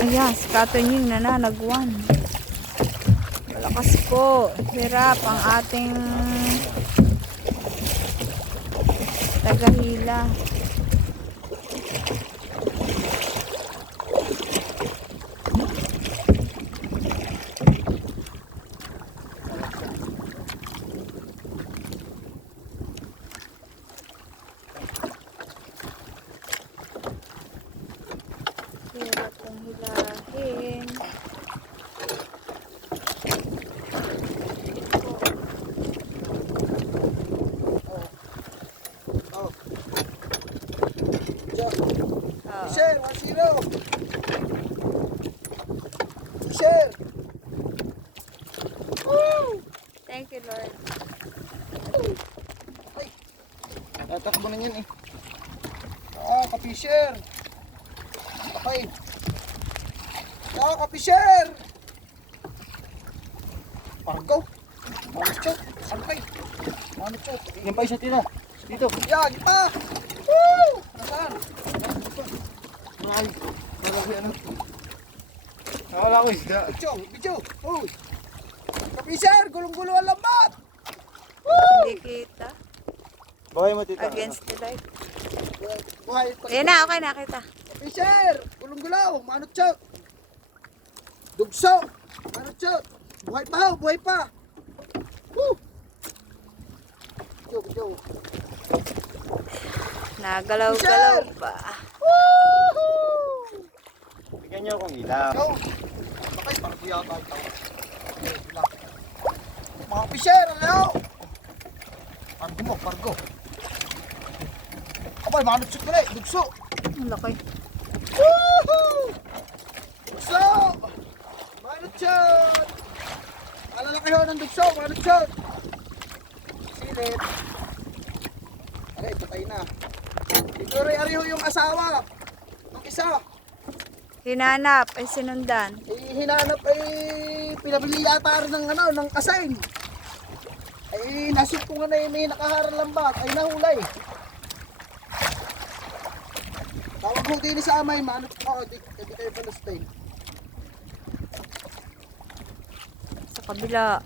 Ayan, si Katunying nananagwan. Malakas po. Hirap ang ating tagahila. Hirap ang hilahin. Oh. Ah. Michelle, 1-0. Michelle. Woo! Thank you, Lord. Tatakbo na yan eh. Ah, kapisher. Okay. Ah, kapisher. Pargo. Manot chot. Sampay. Manot chot. Yan pa isa tira. Dito. Yan, kita. Woo! Nasaan? Ay, malaki ano. Nawala ko isda. Bicho, bicho. Uy. Kapisher, gulong-gulo ang lambat. Hindi kita. Bakay mo tita. Against the light. Buhay. Ayan na, okay na kita. Fisher! Gulong-gulaw! Manot chot! Dugso! Manot chot! Buhay pa ho! Buhay pa! Woo! Go, go! Nagalaw-galaw pa. Woohoo! Bigyan niyo akong ilaw. Go! Bakay, parang kuya ka ito. Mga Fisher! Ano? Pargo mo, pargo. Abay, manot chot ka na eh! Dugso! Ang laki. Woohoo! Dugso! Manot chot! Alalaki ho ng dugso! Manot chot! Silip! Aray, patay na. Siguro ari ho yung asawa. Ang isa. Hinanap ay sinundan. Eh, hinanap ay pinabili yata rin ng ano, ng kasain. Ay, nasip ko nga na may nakaharang lambat. Ay, nahulay. Tawag ko din sa amay, manot ko. Di, di kayo palustin. Sa kabila.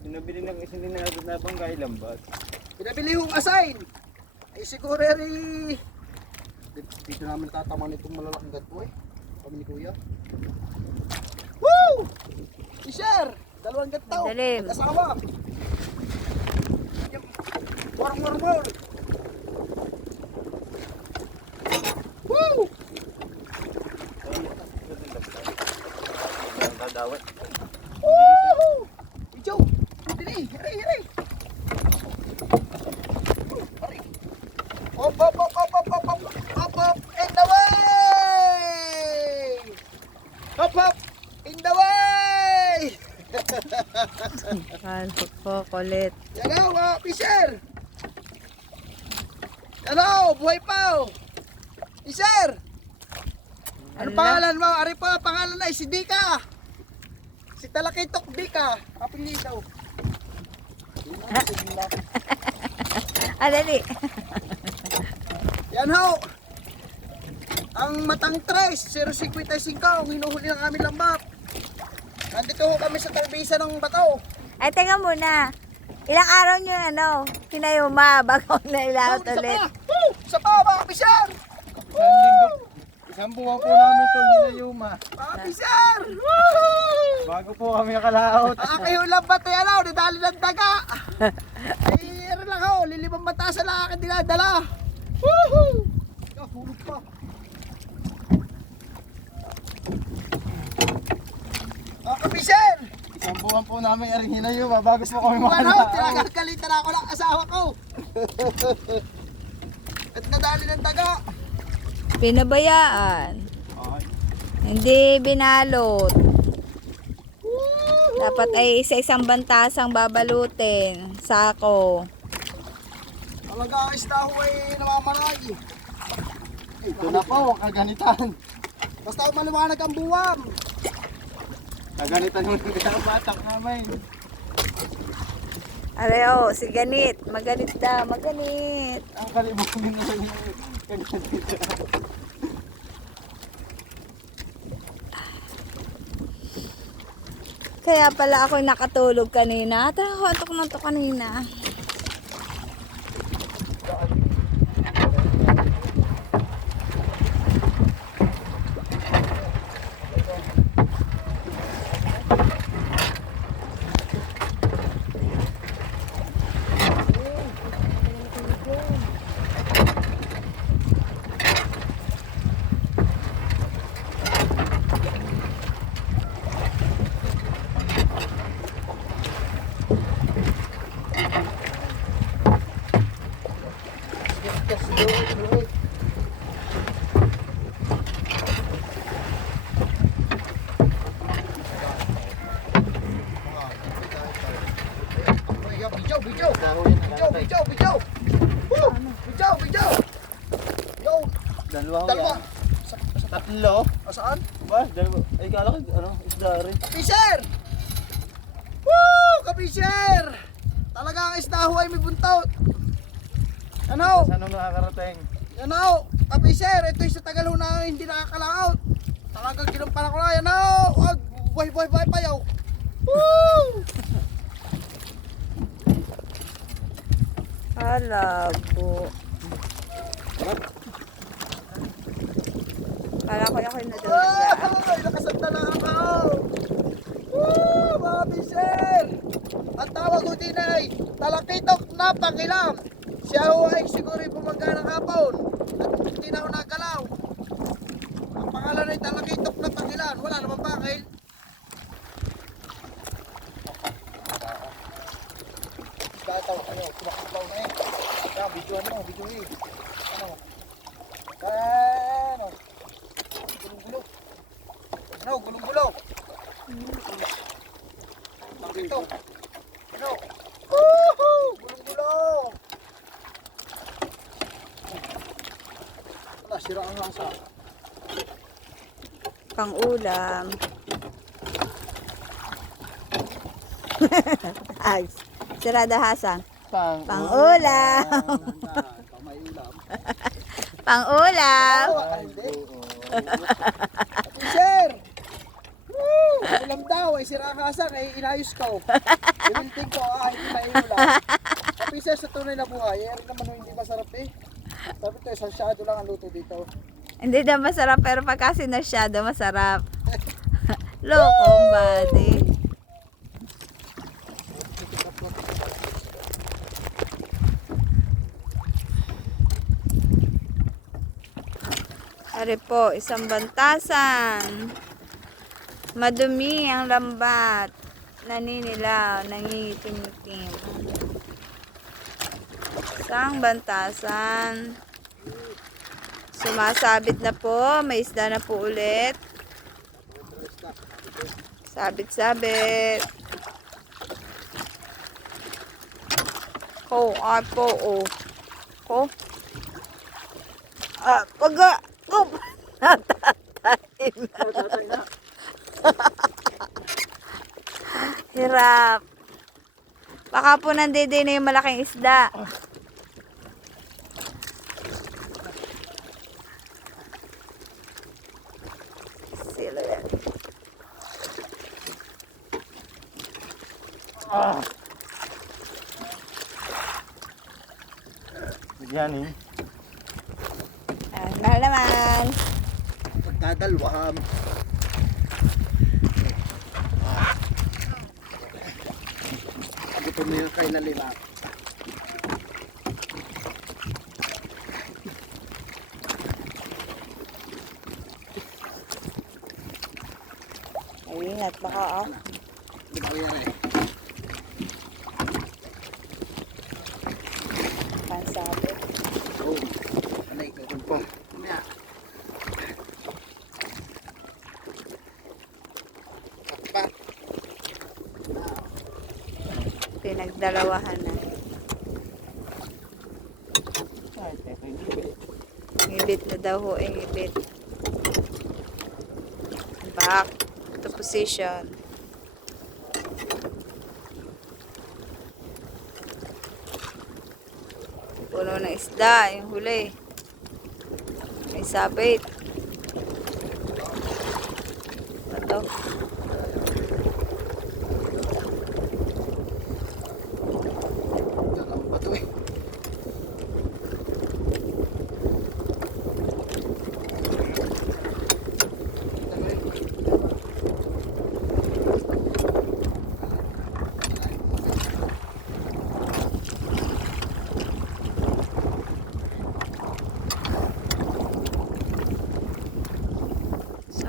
Pinabili ng isa din na na bangkay lambat. Pinabili hong asain. Ay, siguro rin. Dito namin tataman itong malalaking gato eh. Kami ni Kuya. Woo! Isher! Dalawang gato. Madalim. Asawa. War, war, war. Po, kulit. Na, mga Fisher! Hello! Buhay pa! oh. Fisher! Ano Ala. pangalan mo? Ari pa, pangalan na, si Dika! Si Talakitok Dika! Kapili daw. Alali. Yan ho! Ang matang tres, 055 ang hinuhuli ng aming lambat. Nandito ho kami sa talbisa ng bato. Ay, teka muna. Ilang araw nyo, ano, kinayuma bago nailaot Oh, ulit. pa! Woo! Isa pa, mga Fisher! Isang buwan po namin ito hinayuma. Mga! Woohoo! Bago po kami nakalaot. Ang aking lambat ay ano, nadali ng daga. Ay, ano lang ho, lilimang mata sa akin dinadala. Woohoo! Ah, hulog pa. Mga Fisher! Buwan po namin aring hinayuma. Bago po kami Ano, makalaot. tinagagalitan ako ng asawa ko. At nadali ng daga. Pinabayaan. Ay, Hindi binalot. Dapat ay isa-isang bantasang babalutin. Sako. Talaga isda ho ay namamaray. Ito na po, kaganitan. Basta maliwanag ang buwam. Kaganitan yung batak namin. Areo, si Ganit. Maganit daw, maganit. Ang kalimutin na yung kanya dito. Kaya pala ako nakatulog kanina. Tara antok na to kanina. Bijaw, bijaw. Bijaw, bijaw, bijaw. Woo! Bijaw, bijaw. Yo, Dalawa. Tatlo? Asaan? Ba? Dalawa. Ay, kala ko, ano, isda rin. Kapisir! Woo! Kapisir! Talaga ang isda ho ay may buntot. Ano? Saan ang nakakarating? Ano? Kapisir, ito yung sa tagal ho na hindi nakakalaot. Talagang kinumpara ko na. Ano? Wag, buhay, buhay. Woo! Alabo. Kala ko yung kinadulog Ay, nakasanta na ako. Woo! Mga bisir! Ang tawag ko din ay talakitok na pangilam. Siya ho ay siguro bumangga ng hapon. At hindi na ho nagalaw. Ang pangalan ay talakitok na pangilan. Wala naman bakil. Dahil tawag ano, kumakaklaw na eh. Video mo, video eh. Ano? Ano? Gulong-gulo. Ano, gulong-gulo. Bakit ito? Ano? Woohoo! Gulong-gulo! Wala, sira ang hasa. Pang ulam. Ay, sirada Hasan. Pang, Pang ulam. Kamay ulam. Pang ulam. Ah, hindi. Sir! Woo! Ulam daw, ay sira hasa, ay inayos ko. Iwilting ko, ah, hindi may ulam. Tapi sir, sa tunay na buhay, eh, rin naman hindi masarap eh. Sabi ko, sasyado lang ang luto dito. Hindi daw masarap, pero pagka sinasyado, masarap. Lokong body. Ari po, isang bantasan. Madumi ang lambat. Naninilaw, nangingitim-itim. Isang bantasan. Sumasabit na po. May isda na po ulit. Sabit-sabit. Ko, ay po, oh. Ko. Ah, pag. Natatay na. Hirap. Baka po nandede na yung malaking isda. Sila yan. Ah! Yan eh. Ah, mahal naman. Pagdadalwam. Gutom na yung kay nalila. Ay, ingat. Baka ah. Di ba yan eh? Pansabit. Oo. Ano ikaw? po. Mamaya. Pa. Pinagdalawahan na. Ngibit na daw ho, eh, ngibit. Back to position. Puno ng isda, yung huli. May sabit. Ito.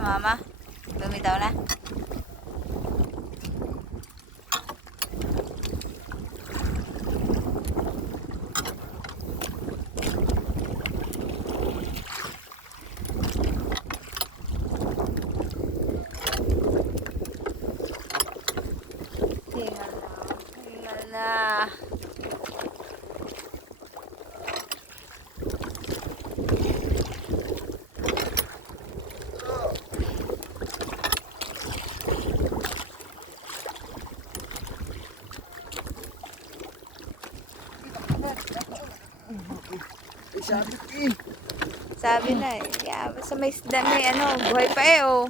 妈妈都没到呢 Ay, sabi ko eh. Sabi na eh. Yeah, basta may isda may ano, buhay pa eh oh.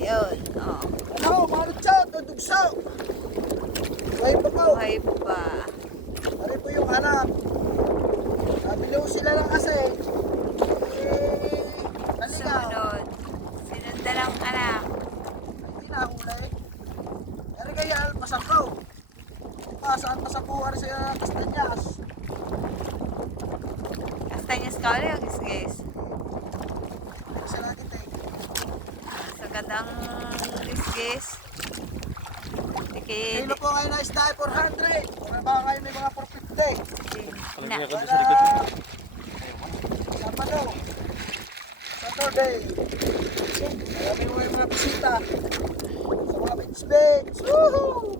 Yun, oh. Ano, mga siya, dudugso. Buhay pa po. Buhay pa. Ano po yung anak? Sabi daw sila lang kasi. Eh, kanina. Sumunod. Sinundan ang anak. Hindi na huli. Ano kaya masakaw? Pa, saan masakuhan sa Kastanyas? Kastanyas ka ulit, guys, guys. Sa lagi tayo. Sa gandang guys. Tikid. Kilo po ngayon na isda ay 400. Kung ba ngayon may mga 450. Na. Wala. Sabado. Saturday. Marami mo yung mga bisita. Sa mga beach-beach. Woohoo!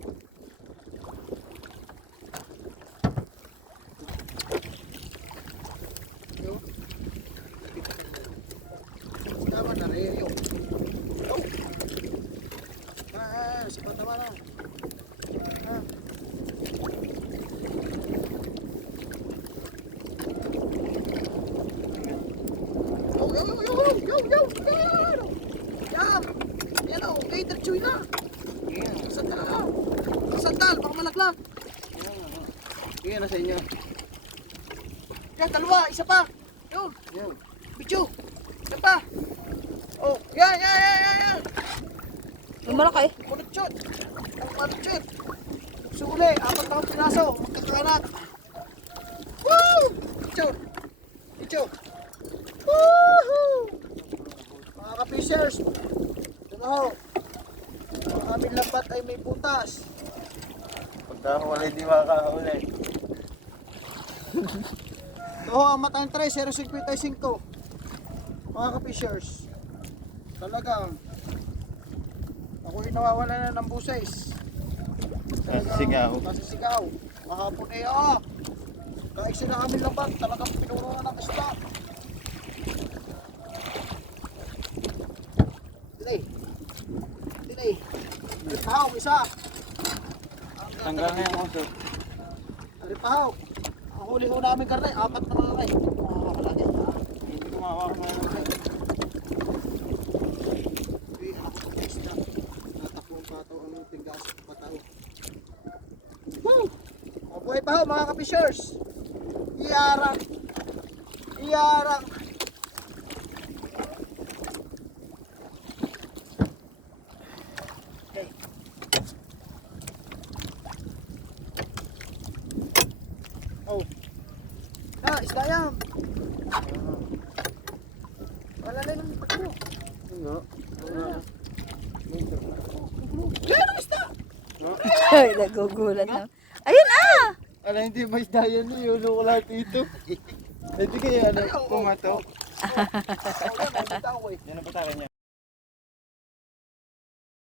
Yo. Tama na rin yun. Oh. Ah, si Patama na. Ah. Yo, yo, yo, yo, yo, yo, yo! Yan! Yan o, later chewy na! Sandal na! Sandal, baka malaglag! Yan na sa inyo. Yan, dalawa, isa pa! Yun, Yan. bicho! Isa pa! Oh, yan, yan, yan, yan, yan! Yung malaki. Kulutsyot! Ang kulutsyot! Suli, apat na pinaso, magkakanak! Woo! Bicho! Bicho! Woohoo! Mga ka-fishers, ito na ho. Ang aming lambat ay may butas. Pagka wala hindi makakahuli. Ito ho ang matang 3, 055. Mga ka-fishers, talagang ako'y nawawala na ng busays. Nasisigaw. Nasisigaw. Kahapon eh, ah. Kaiksi na kami lambat, talagang pinuno na ng isda. Dilay. Dilay. Ripahaw, isa. Hanggang ngayon sir. Ripahaw. Ang huli ho namin karne, apat na mga kay. Makakalagay. Hindi ko mawawak mga ano. Uy, ako sa isda. Ang tinggas patao. Woo! Mabuhay pa ho mga kapishers. Iyarang. Iyarang. Oh. Ah, isda yan. Wala na yung pagkuro. Ano? Yan ang isda! Ay, nagugulat na. Ayun ah! Ala, hindi ba isda yan? Iulo ko lahat dito. Hindi kaya ano, pumato. Eh. Yan ang patakan niya.